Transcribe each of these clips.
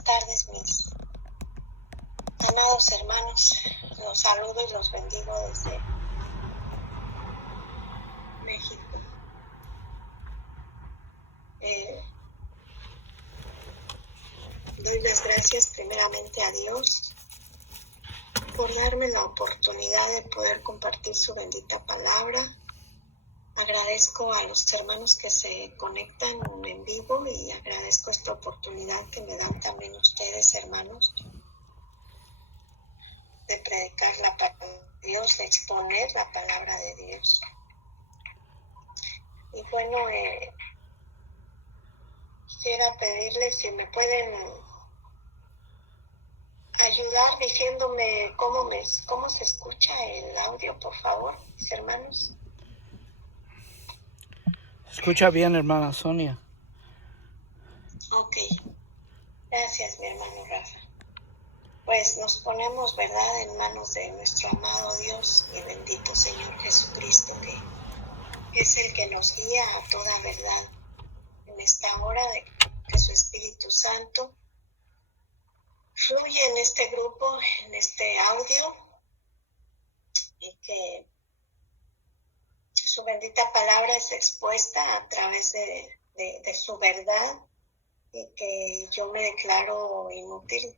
Buenas tardes, mis amados hermanos. Los saludo y los bendigo desde México. Doy las gracias primeramente a Dios por darme la oportunidad de poder compartir su bendita palabra. Agradezco a los hermanos que se conectan en vivo y agradezco esta oportunidad que me dan también ustedes, hermanos, de predicar la palabra de Dios, de exponer la palabra de Dios. Y bueno, quisiera pedirles si me pueden ayudar diciéndome cómo se escucha el audio, por favor, mis hermanos. Se escucha bien, hermana Sonia. Ok. Gracias, mi hermano Rafa. Pues nos ponemos, ¿verdad?, en manos de nuestro amado Dios y bendito Señor Jesucristo, que es el que nos guía a toda verdad en esta hora, de que su Espíritu Santo fluye en este grupo, en este audio, y que su bendita palabra es expuesta a través de su verdad, y que yo me declaro inútil.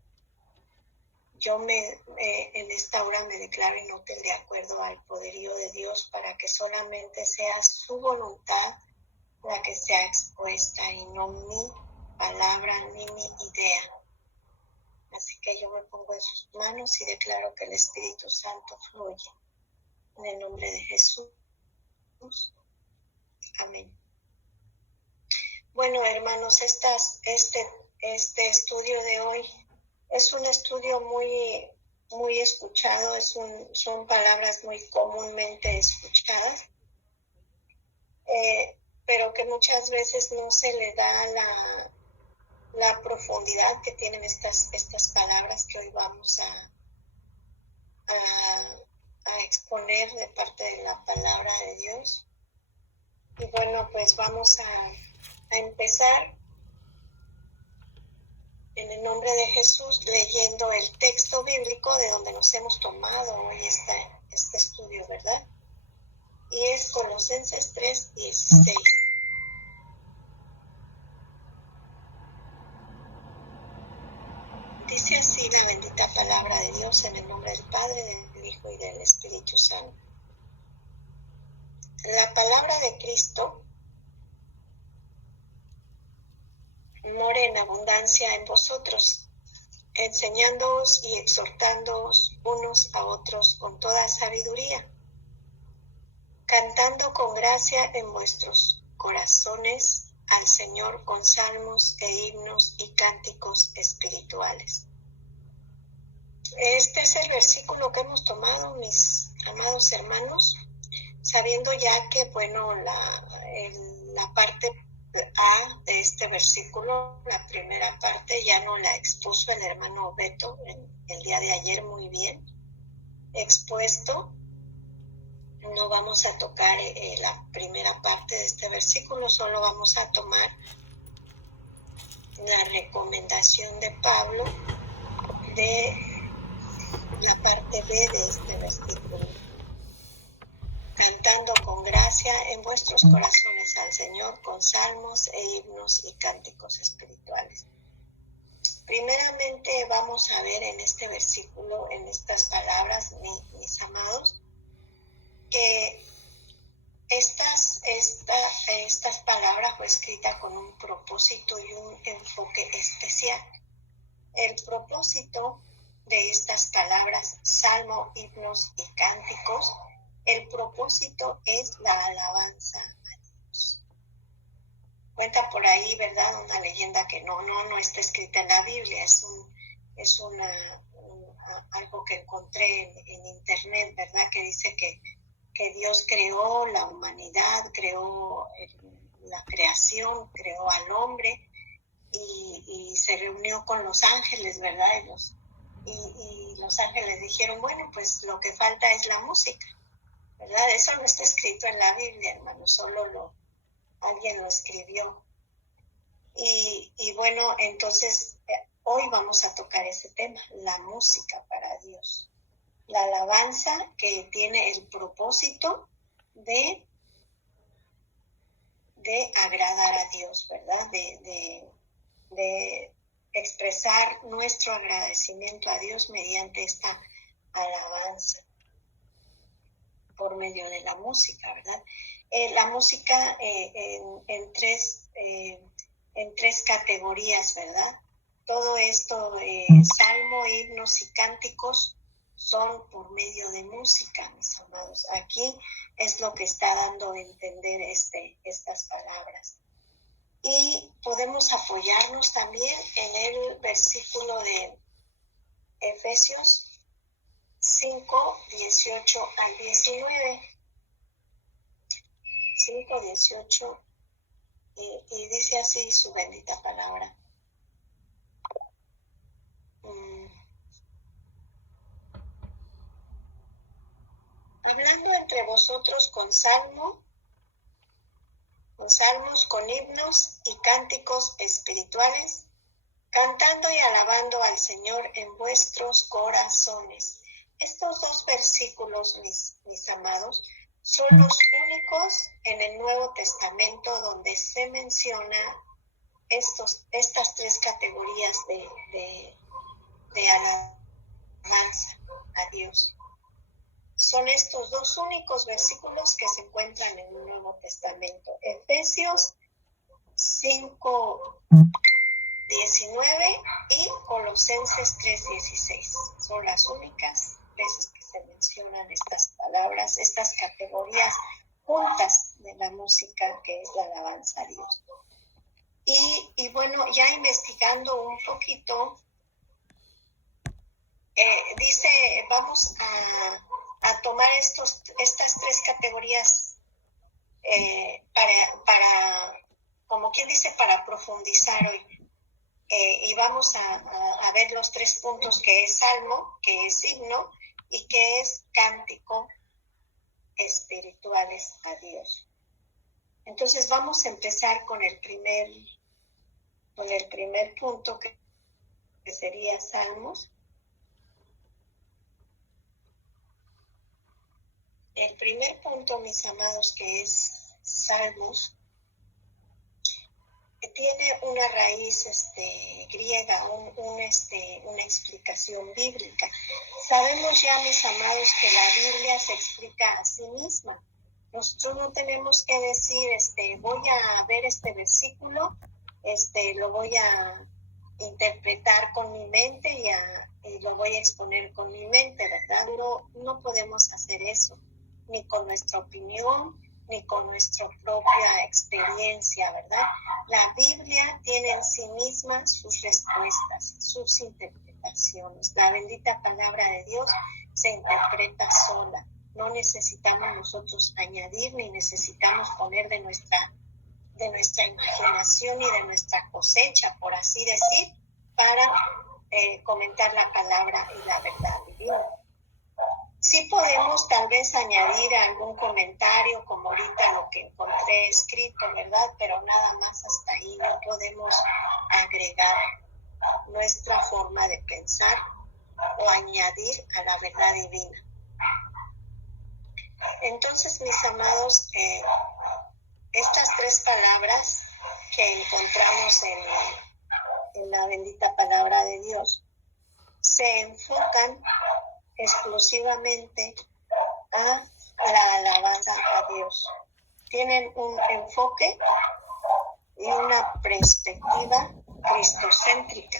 En esta hora me declaro inútil de acuerdo al poderío de Dios, para que solamente sea su voluntad la que sea expuesta y no mi palabra ni mi idea. Así que yo me pongo en sus manos y declaro que el Espíritu Santo fluye. En el nombre de Jesús. Amén. Bueno, hermanos, este estudio de hoy es un estudio muy escuchado, son palabras muy comúnmente escuchadas, pero que muchas veces no se le da la profundidad que tienen estas palabras que hoy vamos a exponer de parte de la palabra de Dios. Y bueno, pues vamos a empezar en el nombre de Jesús, leyendo el texto bíblico de donde nos hemos tomado hoy este estudio, ¿verdad? Y es Colosenses 3:16. Dice así la bendita palabra de Dios, en el nombre del Padre, del Hijo y del Espíritu Santo. La palabra de Cristo more en abundancia en vosotros, enseñándoos y exhortándoos unos a otros con toda sabiduría, cantando con gracia en vuestros corazones al Señor con salmos e himnos y cánticos espirituales. Este es el versículo que hemos tomado, mis amados hermanos, sabiendo ya que, bueno, la parte A de este versículo, la primera parte, ya no la expuso el hermano Beto el día de ayer muy bien expuesto. No vamos a tocar la primera parte de este versículo, solo vamos a tomar la recomendación de Pablo de la parte B de este versículo. Cantando con gracia en vuestros corazones al Señor con salmos e himnos y cánticos espirituales. Primeramente vamos a ver en este versículo, en estas palabras, mis amados, que estas palabras fue escrita con un propósito y un enfoque especial. El propósito de estas palabras, salmo, himnos y cánticos, el propósito es la alabanza a Dios. Cuenta por ahí, ¿verdad?, una leyenda que no está escrita en la Biblia, es algo que encontré en internet, ¿verdad?, que dice que Dios creó la humanidad, creó la creación, creó al hombre y se reunió con los ángeles, ¿verdad? Y los ángeles dijeron, bueno, pues lo que falta es la música, ¿verdad? Eso no está escrito en la Biblia, hermano, solo alguien lo escribió. Y bueno, entonces hoy vamos a tocar ese tema, la música para Dios. La alabanza que tiene el propósito de agradar a Dios, ¿verdad? De expresar nuestro agradecimiento a Dios mediante esta alabanza por medio de la música, ¿verdad? La música en tres categorías, ¿verdad? Todo esto, salmo, himnos y cánticos, son por medio de música, mis amados. Aquí es lo que está dando a entender estas palabras. Y podemos apoyarnos también en el versículo de Efesios 5, 18 al 19. 5, 18, y dice así su bendita palabra. Hablando entre vosotros con salmos, con himnos y cánticos espirituales, cantando y alabando al Señor en vuestros corazones. Estos dos versículos, mis amados, son los únicos en el Nuevo Testamento donde se menciona estas tres categorías de alabanza a Dios. Son estos dos únicos versículos que se encuentran en el Nuevo Testamento. Efesios 5, 19 y Colosenses 3:16. Son las únicas veces que se mencionan estas palabras, estas categorías juntas de la música que es la alabanza a Dios. Y bueno, ya investigando un poquito, dice, vamos a tomar estas tres categorías para, como quien dice, para profundizar hoy. Y vamos a ver los tres puntos, que es salmo, que es himno y que es cántico espirituales a Dios. Entonces vamos a empezar con el primer punto, que sería salmos. El primer punto, mis amados, que es salmos, tiene una raíz griega, una explicación bíblica. Sabemos ya, mis amados, que la Biblia se explica a sí misma. Nosotros no tenemos que decir, voy a ver este versículo, lo voy a interpretar con mi mente y lo voy a exponer con mi mente, ¿verdad? No podemos hacer eso, ni con nuestra opinión, ni con nuestra propia experiencia, ¿verdad? La Biblia tiene en sí misma sus respuestas, sus interpretaciones. La bendita palabra de Dios se interpreta sola. No necesitamos nosotros añadir, ni necesitamos poner de nuestra imaginación y de nuestra cosecha, por así decir, para comentar la palabra y la verdad divina. Sí podemos tal vez añadir algún comentario, como ahorita lo que encontré escrito, ¿verdad? Pero nada más hasta ahí. No podemos agregar nuestra forma de pensar o añadir a la verdad divina. Entonces, mis amados, estas tres palabras que encontramos en la bendita palabra de Dios se enfocan exclusivamente a la alabanza a Dios. Tienen un enfoque y una perspectiva cristocéntrica.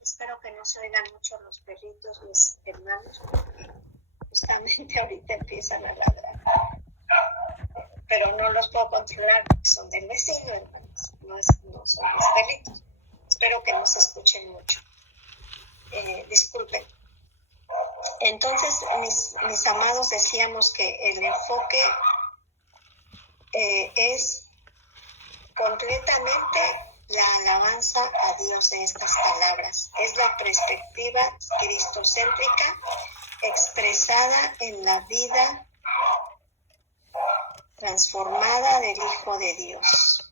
Espero que no se oigan mucho los perritos, mis hermanos, porque justamente ahorita empiezan a ladrar. Pero no los puedo controlar porque son del vecino, hermanos. No son mis perritos. Espero que no se escuchen mucho. Disculpen. Entonces, mis amados, decíamos que el enfoque es completamente la alabanza a Dios de estas palabras. Es la perspectiva cristocéntrica expresada en la vida transformada del Hijo de Dios.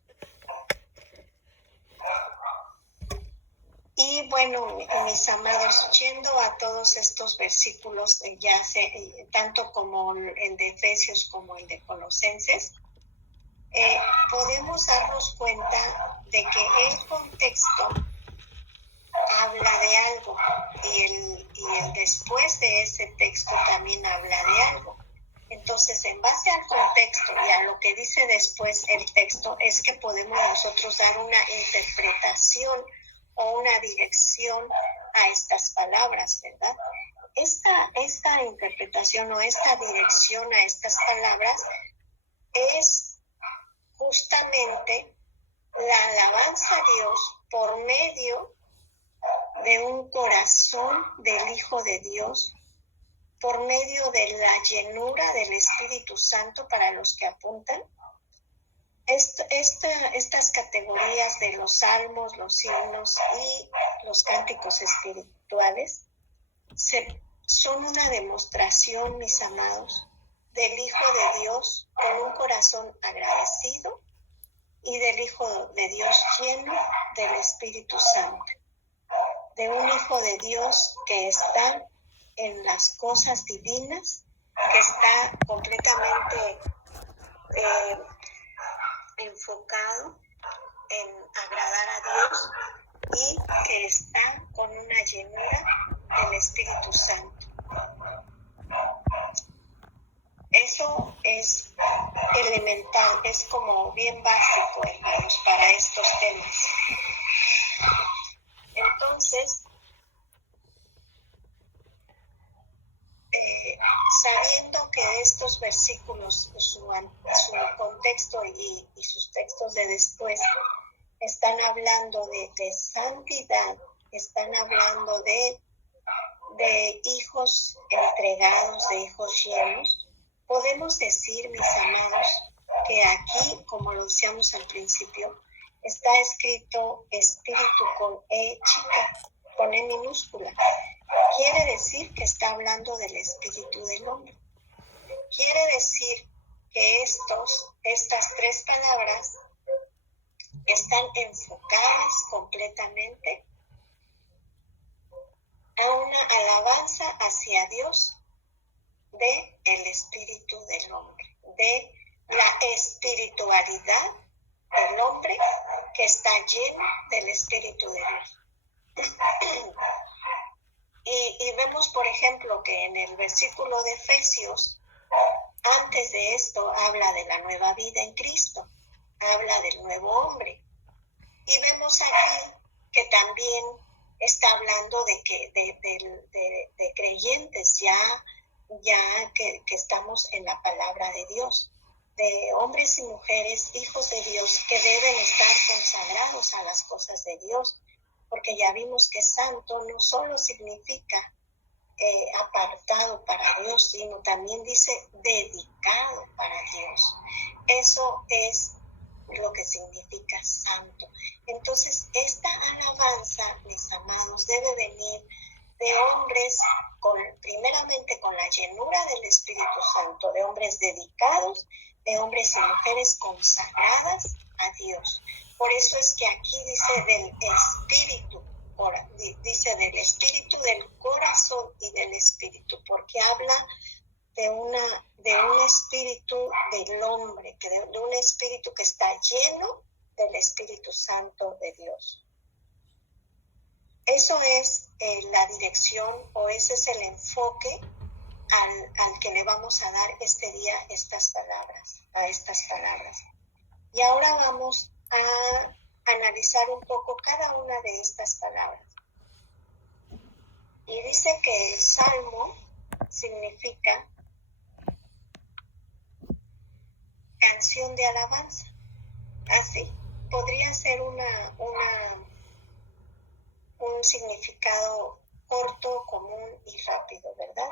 bueno, mis amados, yendo a todos estos versículos, tanto como el de Efesios como el de Colosenses, podemos darnos cuenta de que el contexto habla de algo y el después de ese texto también habla de algo. Entonces, en base al contexto y a lo que dice después el texto, es que podemos nosotros dar una interpretación o una dirección a estas palabras, ¿verdad? Esta interpretación o esta dirección a estas palabras es justamente la alabanza a Dios por medio de un corazón del Hijo de Dios, por medio de la llenura del Espíritu Santo para los que apuntan. Estas categorías de los salmos, los himnos y los cánticos espirituales son una demostración, mis amados, del Hijo de Dios con un corazón agradecido y del Hijo de Dios lleno del Espíritu Santo, de un Hijo de Dios que está en las cosas divinas, que está completamente enfocado en agradar a Dios y que está con una llenura del Espíritu Santo. Eso es elemental, es como bien básico, hermanos, para estos temas. Entonces, sabiendo que estos versículos, su contexto y sus textos de después, están hablando de santidad, están hablando de hijos entregados, de hijos llenos, podemos decir, mis amados, que aquí, como lo decíamos al principio, está escrito espíritu con E chica, con E minúscula. Quiere decir que está hablando del espíritu del hombre. Quiere decir que estas tres palabras están enfocadas completamente a una alabanza hacia Dios de el espíritu del hombre, de la espiritualidad del hombre que está lleno del espíritu de Dios. Y vemos, por ejemplo, que en el versículo de Efesios, antes de esto, habla de la nueva vida en Cristo, habla del nuevo hombre. Y vemos aquí que también está hablando de creyentes ya que estamos en la palabra de Dios, de hombres y mujeres, hijos de Dios, que deben estar consagrados a las cosas de Dios, porque ya vimos que santo no solo significa apartado para Dios, sino también dice dedicado para Dios. Eso es lo que significa santo. Entonces, esta alabanza, mis amados, debe venir de hombres primeramente con la llenura del Espíritu Santo, de hombres dedicados, de hombres y mujeres consagradas a Dios. Por eso es que aquí dice del espíritu, del corazón y del espíritu, porque habla de un espíritu del hombre, de un espíritu que está lleno del Espíritu Santo de Dios. Eso es la dirección, o ese es el enfoque al que le vamos a dar este día a estas palabras. Y ahora vamos a analizar un poco cada una de estas palabras. Y dice que el salmo significa canción de alabanza. Así podría ser un significado corto, común y rápido, ¿verdad?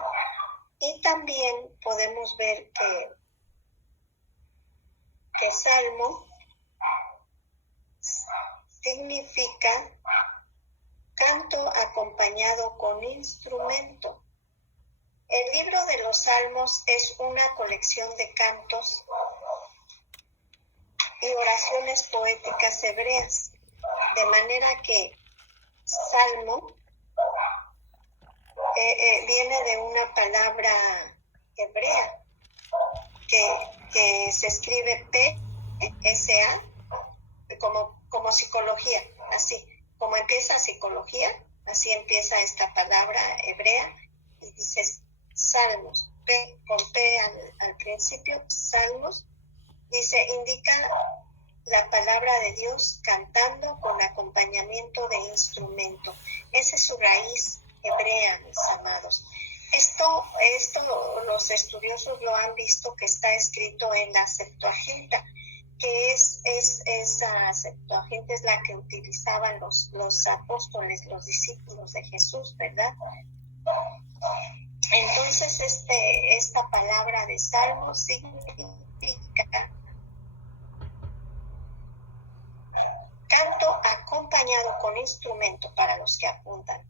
Y también podemos ver que salmo significa canto acompañado con instrumento. El libro de los Salmos es una colección de cantos y oraciones poéticas hebreas, de manera que salmo viene de una palabra hebrea que se escribe P-S-A, como psicología, así. Como empieza psicología, así empieza esta palabra hebrea y dice salmos, con P al principio, salmos, dice, indica la palabra de Dios cantando con acompañamiento de instrumento. Esa es su raíz hebrea, mis amados. Esto los estudiosos lo han visto que está escrito en la Septuaginta, que esa Septuaginta es la que utilizaban los apóstoles, los discípulos de Jesús, ¿verdad? Entonces esta palabra de salmo significa canto acompañado con instrumento para los que apuntan.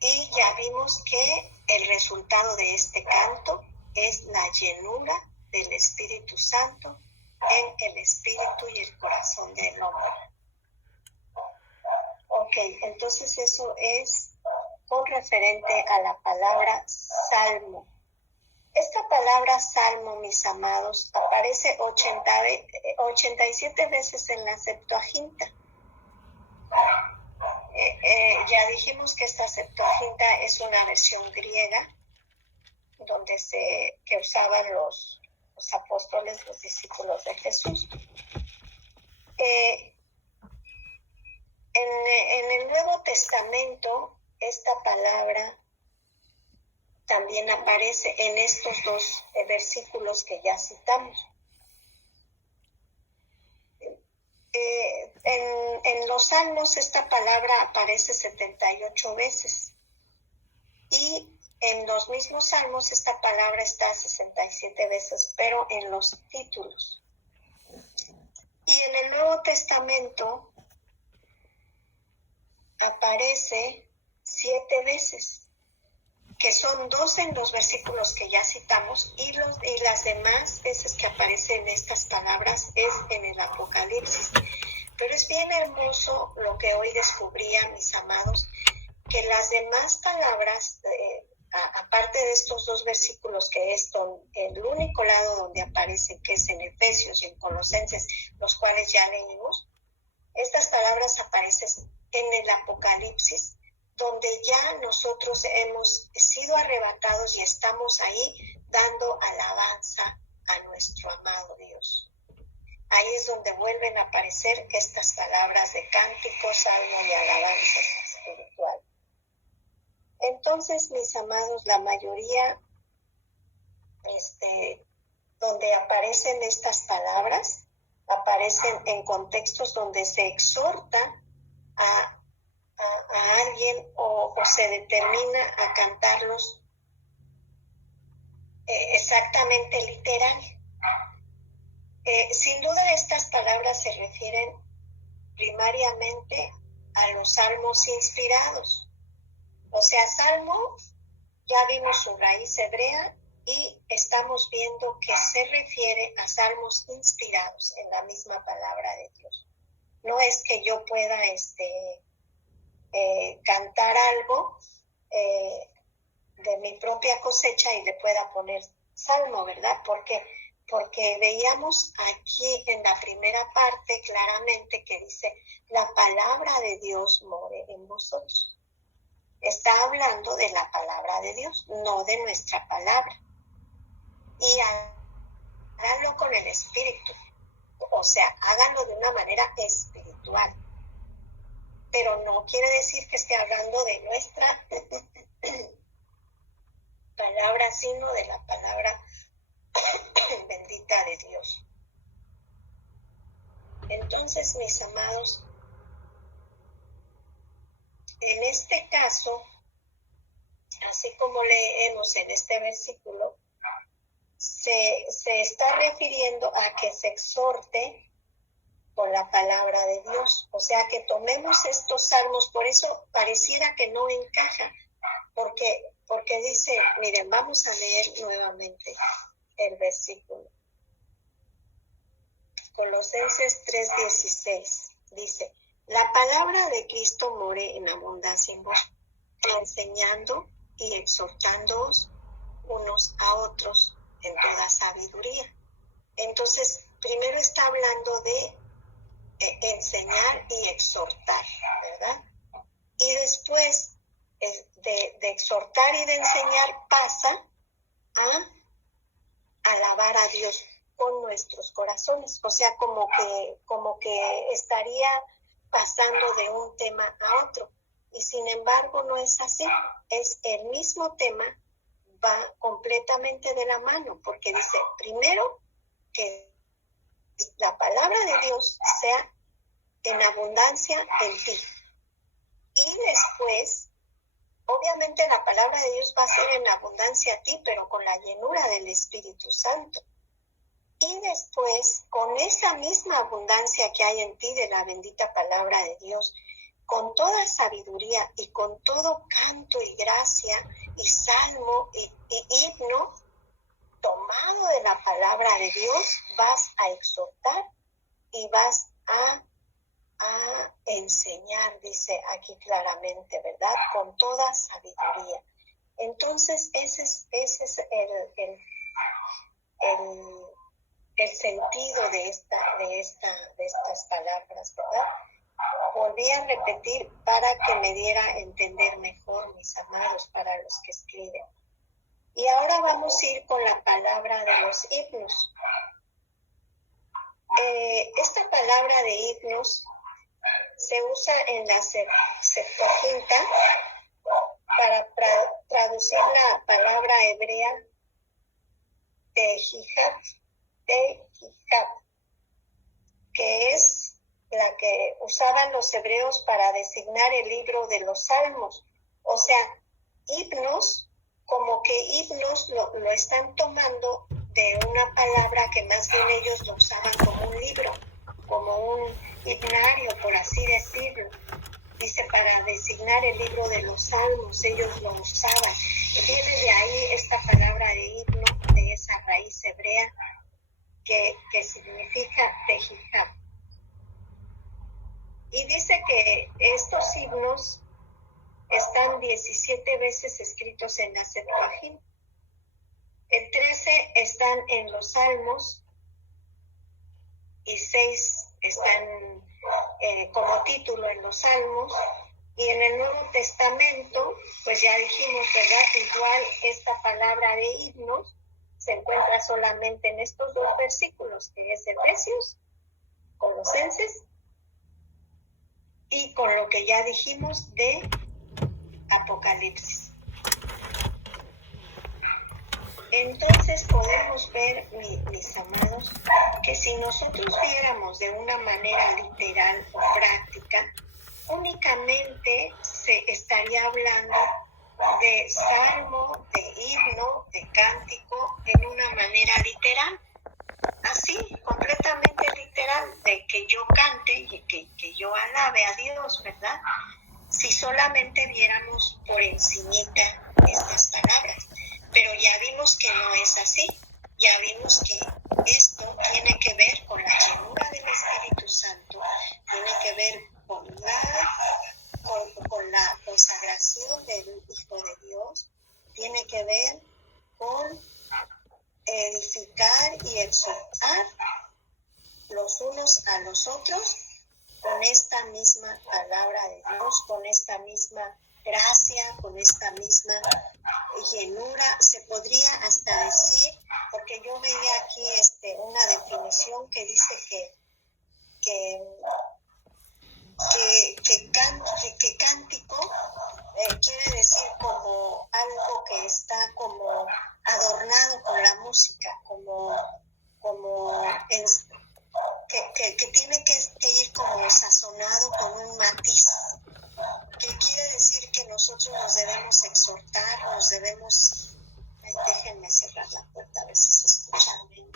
Y ya vimos que el resultado de este canto es la llenura del Espíritu Santo en el espíritu y el corazón del hombre. Ok, entonces eso es con referente a la palabra salmo. Esta palabra salmo, mis amados, aparece 87 veces en la Septuaginta. Ya dijimos que esta Septuaginta es una versión griega que usaban los apóstoles, los discípulos de Jesús. En el Nuevo Testamento, esta palabra también aparece en estos dos versículos que ya citamos. En los Salmos esta palabra aparece 78 veces y en los mismos Salmos esta palabra está 67 veces, pero en los títulos. Y en el Nuevo Testamento aparece 7 veces, que son 2 en los versículos que ya citamos y las demás veces que aparecen estas palabras es en el Apocalipsis. Pero es bien hermoso lo que hoy descubría, mis amados, que las demás palabras, aparte de estos 2 versículos, que es el único lado donde aparecen, que es en Efesios y en Colosenses, los cuales ya leímos, estas palabras aparecen en el Apocalipsis, donde ya nosotros hemos sido arrebatados y estamos ahí dando alabanza a nuestro amado Dios. Ahí es donde vuelven a aparecer estas palabras de cántico, salmo y alabanza espiritual. Entonces, mis amados, la mayoría donde aparecen estas palabras, aparecen en contextos donde se exhorta a alguien o se determina a cantarlos exactamente literal. Sin duda estas palabras se refieren primariamente a los salmos inspirados. O sea, salmo, ya vimos su raíz hebrea y estamos viendo que se refiere a salmos inspirados en la misma palabra de Dios. No es que yo pueda cantar algo de mi propia cosecha y le pueda poner salmo, ¿verdad? Porque veíamos aquí en la primera parte claramente que dice, la palabra de Dios more en vosotros. Está hablando de la palabra de Dios, no de nuestra palabra. Y háganlo con el espíritu, o sea, háganlo de una manera espiritual. Pero no quiere decir que esté hablando de nuestra palabra, sino de la palabra bendita de Dios. Entonces, mis amados, en este caso, así como leemos en este versículo, se está refiriendo a que se exhorte con la palabra de Dios. O sea, que tomemos estos salmos, por eso pareciera que no encaja, porque dice, miren, vamos a leer nuevamente el versículo. Colosenses 3:16 dice, La palabra de Cristo more en abundancia en vos, enseñando y exhortándoos unos a otros en toda sabiduría. Entonces, primero está hablando de enseñar y exhortar, ¿verdad? Y después de exhortar y de enseñar pasa a alabar a Dios con nuestros corazones. O sea, como que estaría pasando de un tema a otro. Y sin embargo no es así. Es el mismo tema, va completamente de la mano, porque dice, primero, que la palabra de Dios sea en abundancia en ti. Y después, obviamente la palabra de Dios va a ser en abundancia a ti, pero con la llenura del Espíritu Santo. Y después, con esa misma abundancia que hay en ti de la bendita palabra de Dios, con toda sabiduría y con todo canto y gracia y salmo y himno, tomado de la palabra de Dios, vas a exhortar y vas a enseñar, dice aquí claramente, ¿verdad? Con toda sabiduría. Entonces, ese es el sentido de estas palabras, ¿verdad? Volví a repetir para que me diera a entender mejor, mis amados, para los que escriben. Y ahora vamos a ir con la palabra de los himnos. Esta palabra de himnos se usa en la Septuaginta para traducir la palabra hebrea tehijab, que es la que usaban los hebreos para designar el libro de los salmos. O sea, himnos, como que himnos lo están tomando de una palabra que más bien ellos lo usaban como un libro, como un himnario, por así decirlo. Dice, para designar el libro de los salmos, ellos lo usaban. Viene de ahí esta palabra de himno, de esa raíz hebrea que significa tehijab. Y dice que estos himnos están 17 veces escritos en la Septuaginta. El 13 están en los Salmos y 6 están como título en los Salmos. Y en el Nuevo Testamento, pues ya dijimos, ¿verdad? Igual esta palabra de himnos se encuentra solamente en estos dos versículos, que es Efesios, Colosenses, y con lo que ya dijimos de Apocalipsis. Entonces podemos ver, mis amados, que si nosotros viéramos de una manera literal o práctica, únicamente se estaría hablando de salmo, de himno, de cántico, en una manera literal, así, completamente literal, de que yo cante y que yo alabe a Dios, ¿verdad? Si solamente viéramos por encimita estas palabras. Pero ya vimos que no es así. Ya vimos que esto tiene que ver con la llenura del Espíritu Santo, tiene que ver con la consagración del Hijo de Dios, tiene que ver con edificar y exhortar los unos a los otros con esta misma palabra de Dios, con esta misma gracia, con esta misma llenura. Se podría hasta decir, porque yo veía aquí una definición que dice que cántico quiere decir como algo que está como adornado con la música, que tiene que ir como sazonado con un matiz, que quiere decir que nosotros nos debemos exhortar, nos debemos... Ay, déjenme cerrar la puerta a ver si se escucha bien.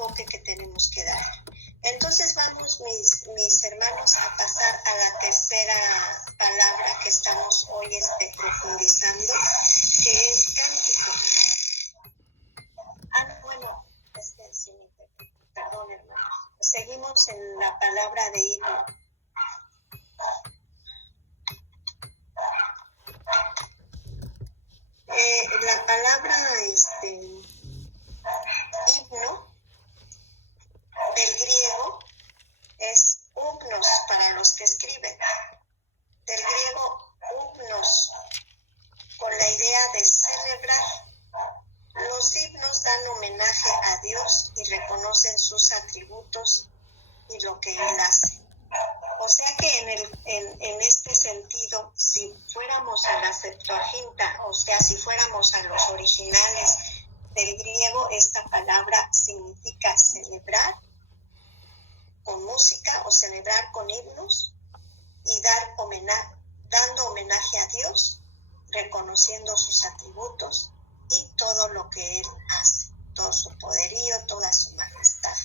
enfoque que tenemos que dar. Entonces vamos, mis hermanos, a pasar a la tercera palabra que estamos hoy profundizando, que es cántico. Bueno, sí, perdón, hermano. Seguimos en la palabra de himno. La palabra himno del griego es upnos para los que escriben. Del griego upnos, con la idea de celebrar. Los himnos dan homenaje a Dios y reconocen sus atributos y lo que Él hace. O sea que en este sentido, si fuéramos a la Septuaginta, o sea, si fuéramos a los originales del griego, esta palabra significa celebrar con música o celebrar con himnos y dando homenaje a Dios, reconociendo sus atributos y todo lo que Él hace, todo su poderío, toda su majestad.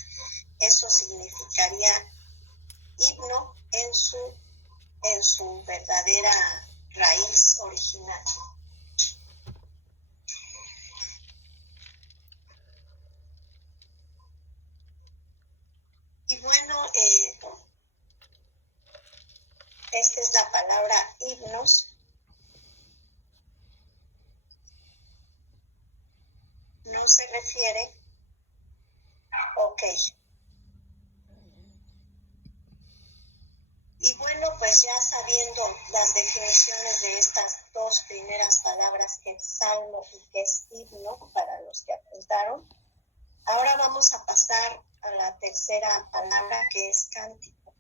Eso significaría himno en su verdadera raíz original. Y bueno, esta es la palabra himnos. No se refiere, ok. Y bueno, pues ya sabiendo las definiciones de estas dos primeras palabras, que es salmo y que es himno, para los que apuntaron, ahora vamos a pasar a la tercera palabra, que es cántico.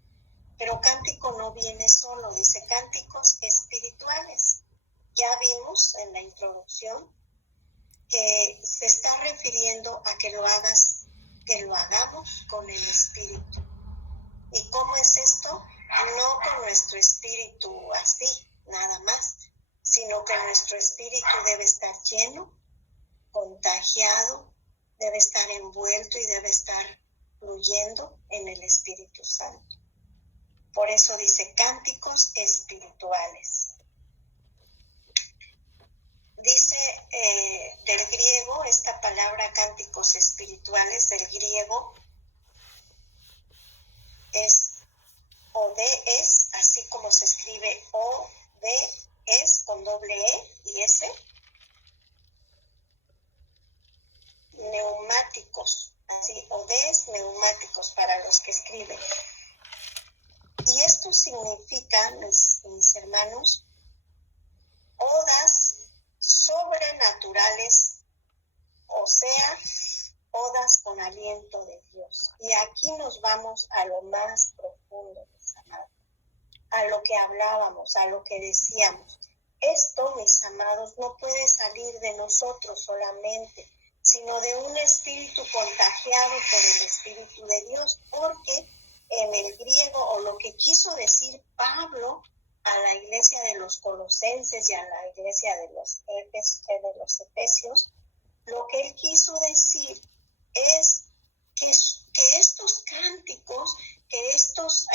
Pero cántico no viene solo, dice cánticos espirituales. Ya vimos en la introducción que se está refiriendo a que lo hagamos con el espíritu. ¿Y cómo es esto? No con nuestro espíritu así, nada más, sino que nuestro espíritu debe estar lleno, contagiado, debe estar envuelto y debe estar fluyendo en el Espíritu Santo. Por eso dice cánticos espirituales. Dice del griego, esta palabra cánticos espirituales, del griego es odes, así como se escribe odes con doble E y S. Neumáticos, así, odes neumáticos para los que escriben. Y esto significa, mis hermanos, odas sobrenaturales, o sea, odas con aliento de Dios. Y aquí nos vamos a lo más profundo, mis amados, a lo que hablábamos, a lo que decíamos. Esto, mis amados, no puede salir de nosotros solamente, sino de un espíritu contagiado por el Espíritu de Dios, porque en el griego, o lo que quiso decir Pablo a la iglesia de los Colosenses y a la iglesia de los Efesios, lo que él quiso decir es que estos cánticos, que estos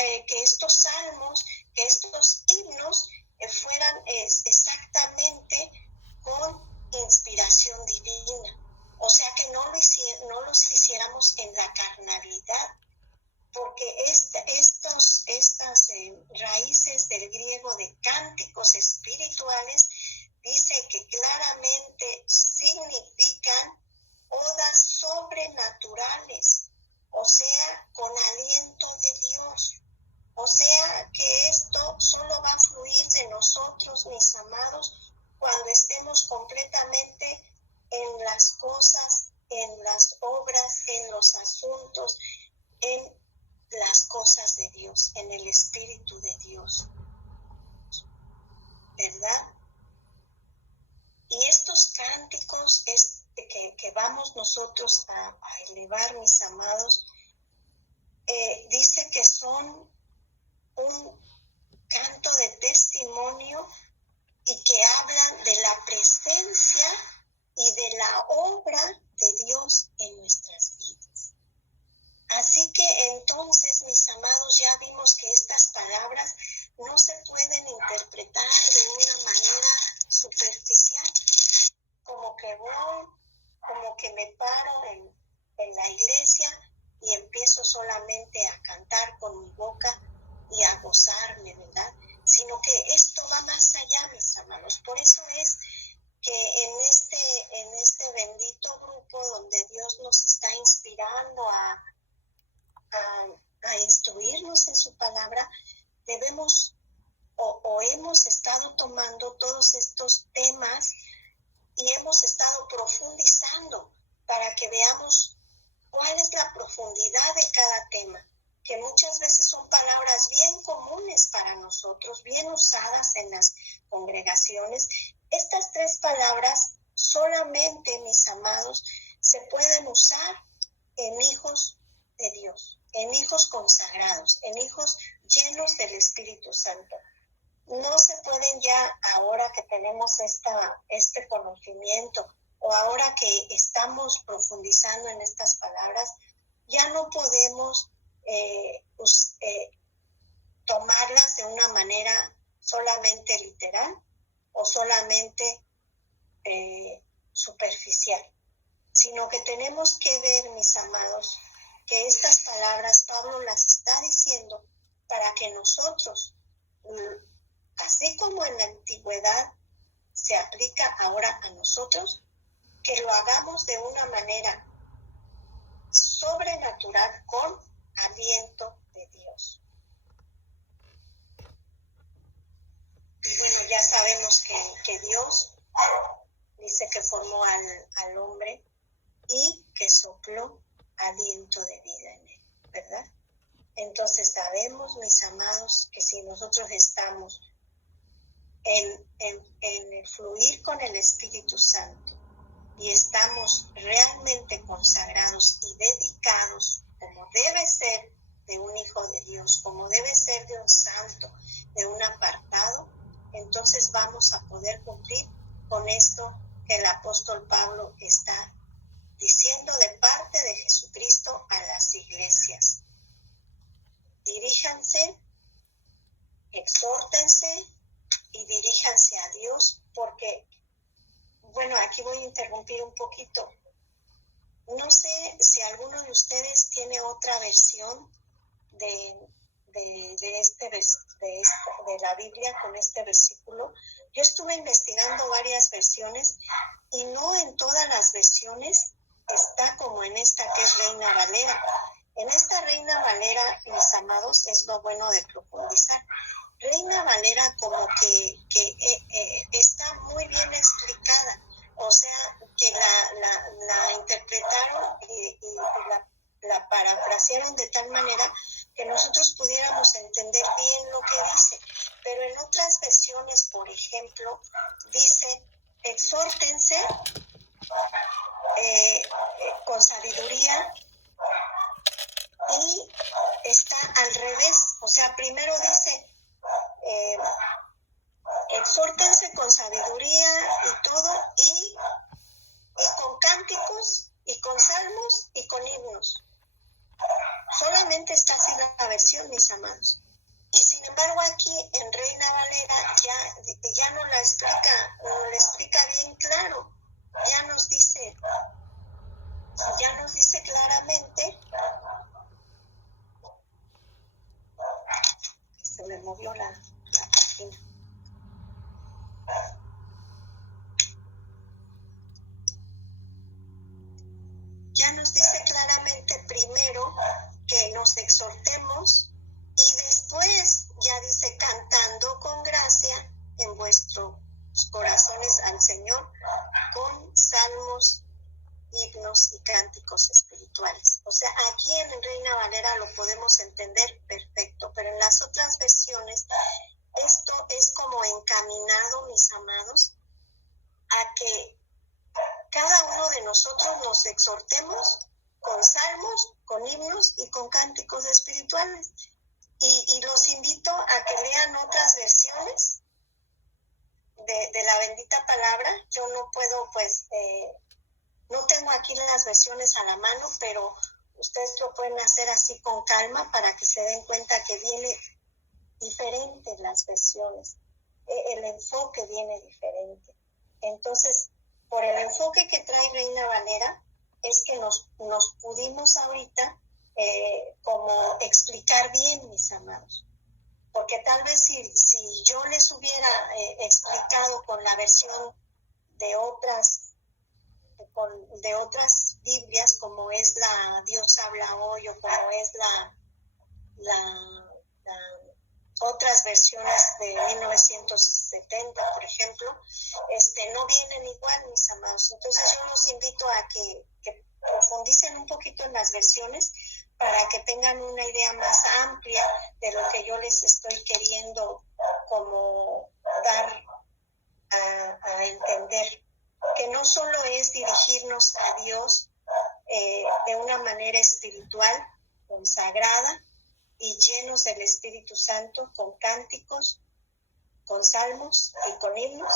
salmos, que estos himnos fueran exactamente con inspiración divina. O sea, que no los hiciéramos en la carnalidad, porque estas raíces del griego de cánticos espirituales dice que claramente significan odas sobrenaturales, o sea, con aliento de Dios. O sea, que esto solo va a fluir de nosotros, mis amados, cuando estemos completamente en las cosas, en las obras, en los asuntos, en las cosas de Dios, en el Espíritu de Dios, ¿verdad? Y estos cánticos que vamos nosotros a elevar, mis amados, dice que son un canto de testimonio y que hablan de la presencia y de la obra de Dios en nuestras vidas. entonces, mis amados, ya vimos que estas palabras no se pueden interpretar de una manera superficial, como que voy, como que me paro en la iglesia y empiezo solamente a cantar con mi boca y a gozarme, ¿verdad? Sino que esto va más allá, mis amados. Por eso es que en este bendito grupo donde Dios nos está inspirando a instruirnos en su palabra, debemos o hemos estado tomando todos estos temas y hemos estado profundizando para que veamos cuál es la profundidad de cada tema, que muchas veces son palabras bien comunes para nosotros, bien usadas en las congregaciones. Estas 3 palabras solamente, mis amados, se pueden usar en hijos de Dios, en hijos consagrados, en hijos llenos del Espíritu Santo. No se pueden ya, ahora que tenemos este conocimiento o ahora que estamos profundizando en estas palabras, ya no podemos tomarlas de una manera solamente literal o solamente superficial, sino que tenemos que ver, mis amados, que estas palabras Pablo las está diciendo para que nosotros, así como en la antigüedad se aplica ahora a nosotros, que lo hagamos de una manera sobrenatural con aliento de Dios. Y bueno, ya sabemos que Dios dice que formó al hombre y que sopló aliento de vida en él, ¿verdad? Entonces sabemos, mis amados, que si nosotros estamos en el fluir con el Espíritu Santo y estamos realmente consagrados y dedicados como debe ser de un hijo de Dios, como debe ser de un santo, de un apartado, entonces vamos a poder cumplir con esto que el apóstol Pablo está diciendo de parte de Jesucristo a las iglesias. Diríjanse, exhórtense y diríjanse a Dios, porque, bueno, aquí voy a interrumpir un poquito. No sé si alguno de ustedes tiene otra versión de la Biblia con este versículo. Yo estuve investigando varias versiones y no en todas las versiones está como en esta que es Reina Valera. En esta Reina Valera, mis amados, es lo bueno de profundizar. Reina Valera como que está muy bien explicada, o sea, que la interpretaron y la parafrasearon de tal manera que nosotros pudiéramos entender bien lo que dice. Pero en otras versiones, por ejemplo, dice, exhórtense con sabiduría, y está al revés, o sea, primero dice, exhórtense con sabiduría y todo, y con cánticos, y con salmos, y con himnos. Solamente está así la versión, mis amados. Y sin embargo aquí en Reina Valera ya no la explica bien claro. Ya nos dice claramente, se me movió la página. Ya nos dice claramente primero que nos exhortemos y después ya dice cantando con gracia en vuestros corazones al Señor con salmos, himnos y cánticos espirituales. O sea, aquí en Reina Valera lo podemos entender perfecto, pero en las otras versiones esto es como encaminado, mis amados, a que cada uno de nosotros nos exhortemos con salmos, con himnos y con cánticos espirituales. Y los invito a que lean otras versiones de la bendita palabra. Yo no puedo, no tengo aquí las versiones a la mano, pero ustedes lo pueden hacer así con calma para que se den cuenta que viene diferente las versiones, el enfoque viene diferente. Entonces, por el enfoque que trae Reina Valera, es que nos pudimos ahorita como explicar bien, mis amados. Porque tal vez si yo les hubiera explicado con la versión de otras Biblias, como es la Dios habla hoy, o como es otras versiones de 1970, por ejemplo, no vienen igual, mis amados. Entonces yo los invito a que profundicen un poquito en las versiones para que tengan una idea más amplia de lo que yo les estoy queriendo como dar a entender. Que no solo es dirigirnos a Dios de una manera espiritual, consagrada y llenos del Espíritu Santo, con cánticos, con salmos y con himnos,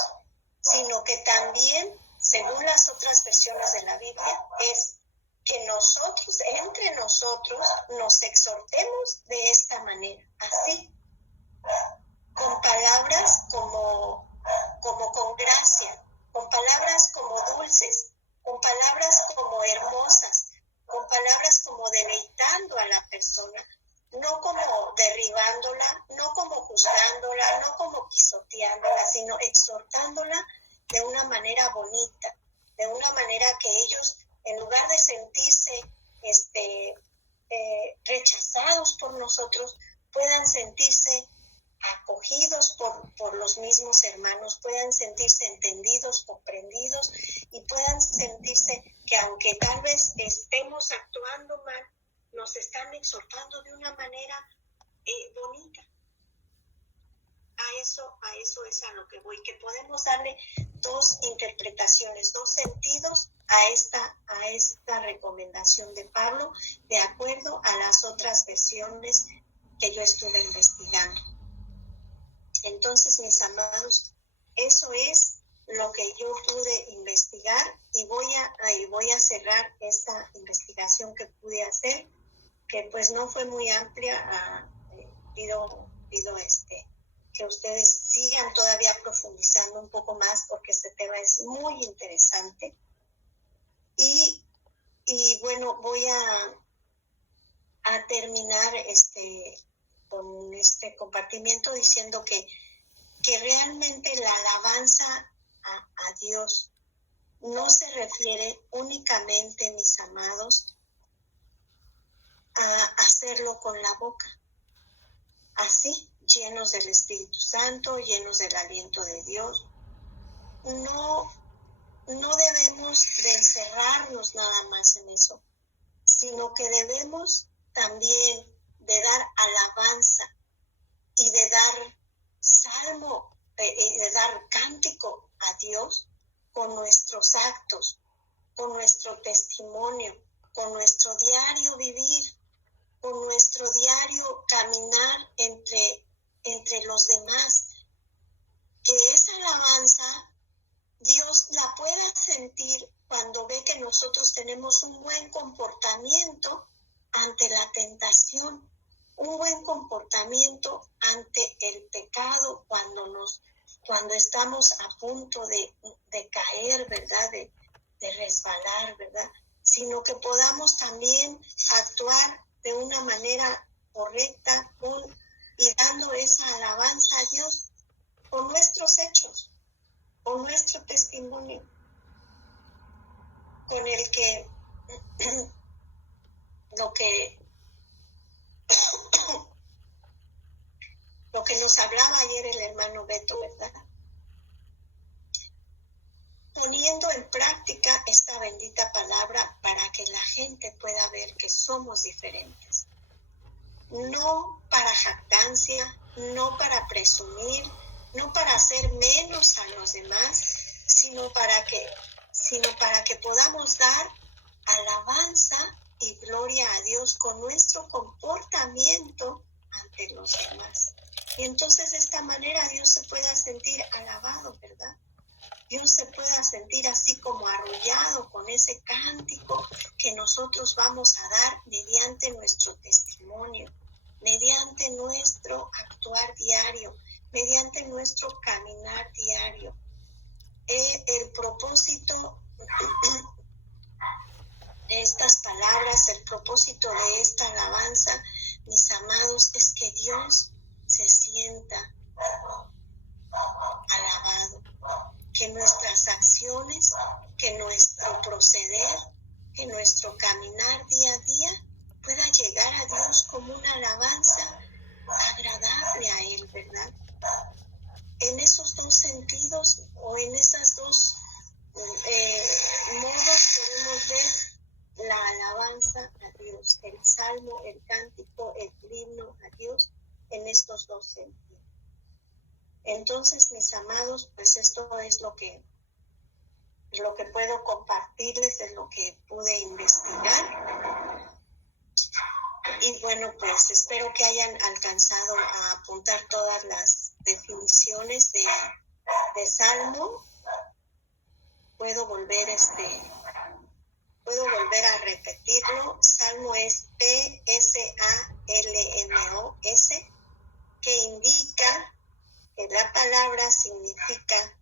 sino que también, según las otras versiones de la Biblia, es que nosotros, entre nosotros, nos exhortemos de esta manera, así, con palabras como con gracia, con palabras como dulces, con palabras como hermosas, con palabras como deleitando a la persona, no como derribándola, no como juzgándola, no como pisoteándola, sino exhortándola de una manera bonita, de una manera que ellos, en lugar de sentirse rechazados por nosotros, puedan sentirse acogidos por los mismos hermanos, puedan sentirse entendidos, comprendidos, y puedan sentirse que aunque tal vez estemos actuando mal, nos están exhortando de una manera bonita. A eso es a lo que voy, que podemos darle dos interpretaciones, dos sentidos a esta recomendación de Pablo, de acuerdo a las otras versiones que yo estuve investigando. Entonces, mis amados, eso es lo que yo pude investigar, y voy a cerrar esta investigación que pude hacer, que pues no fue muy amplia. Pido que ustedes sigan todavía profundizando un poco más, porque este tema es muy interesante. Y bueno, voy a terminar con este compartimiento diciendo que realmente la alabanza a Dios no se refiere únicamente, mis amados, a hacerlo con la boca, así, llenos del Espíritu Santo, llenos del aliento de Dios. No debemos de encerrarnos nada más en eso, sino que debemos también de dar alabanza y de dar salmo, de dar cántico a Dios con nuestros actos, con nuestro testimonio, con nuestro diario vivir, con nuestro diario caminar entre los demás. Que esa alabanza Dios la pueda sentir cuando ve que nosotros tenemos un buen comportamiento ante la tentación, un buen comportamiento ante el pecado, cuando estamos a punto de caer, ¿verdad? De resbalar, ¿verdad? Sino que podamos también actuar de una manera correcta y dando esa alabanza a Dios con nuestros hechos, con nuestro testimonio, con el que lo que nos hablaba ayer el hermano Beto, ¿verdad? Poniendo en práctica esta bendita palabra para que la gente pueda ver que somos diferentes. No para jactancia, no para presumir, no para hacer menos a los demás, sino para que podamos dar alabanza y gloria a Dios con nuestro comportamiento ante los demás. Y entonces de esta manera Dios se pueda sentir alabado, ¿verdad? Dios se pueda sentir así como arrullado con ese cántico que nosotros vamos a dar mediante nuestro testimonio, mediante nuestro actuar diario, mediante nuestro caminar diario. El propósito de estas palabras, el propósito de esta alabanza, mis amados, es que Dios se sienta alabado, que nuestras acciones, que nuestro proceder, que nuestro caminar día a día pueda llegar a Dios como una alabanza agradable a Él, ¿verdad? En esos dos sentidos o en esas dos modos podemos ver la alabanza a Dios, el salmo, el cántico, el himno a Dios en estos dos sentidos. Entonces, mis amados, pues esto es lo que puedo compartirles, es lo que pude investigar. Y bueno, pues espero que hayan alcanzado a apuntar todas las definiciones de salmo. Puedo volver a repetirlo. Salmo es P-S-A-L-M-O-S, que indica que la palabra significa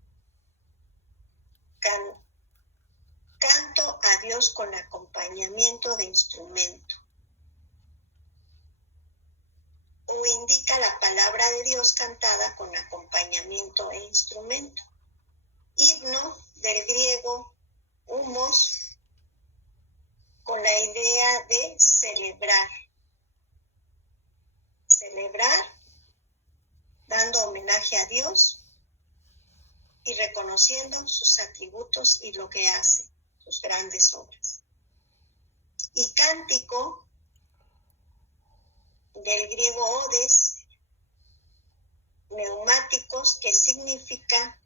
canto a Dios con acompañamiento de instrumento. O indica la palabra de Dios cantada con acompañamiento e instrumento. Himno, del griego humos, con la idea de celebrar. Celebrar, dando homenaje a Dios y reconociendo sus atributos y lo que hace, sus grandes obras. Y cántico, del griego odes, neumáticos, que significa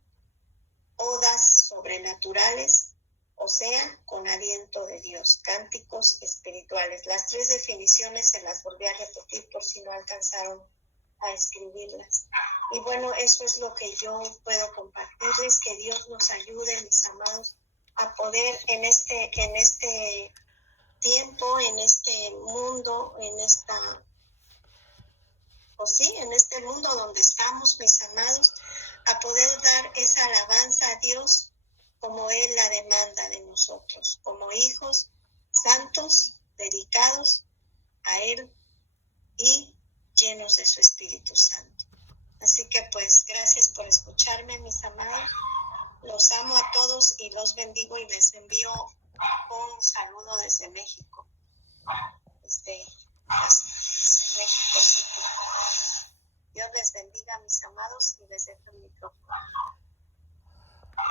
odas sobrenaturales, o sea, con aliento de Dios, cánticos espirituales. Las tres definiciones se las volví a repetir por si no alcanzaron a escribirlas. Y bueno, eso es lo que yo puedo compartirles, que Dios nos ayude, mis amados, a poder en este tiempo, en este mundo, en este mundo donde estamos, mis amados, a poder dar esa alabanza a Dios como Él la demanda de nosotros, como hijos santos, dedicados a Él y llenos de su Espíritu Santo. Así que pues gracias por escucharme, mis amados. Los amo a todos y los bendigo y les envío un saludo desde México, desde México City. Dios les bendiga, mis amados, y les dejo el micrófono.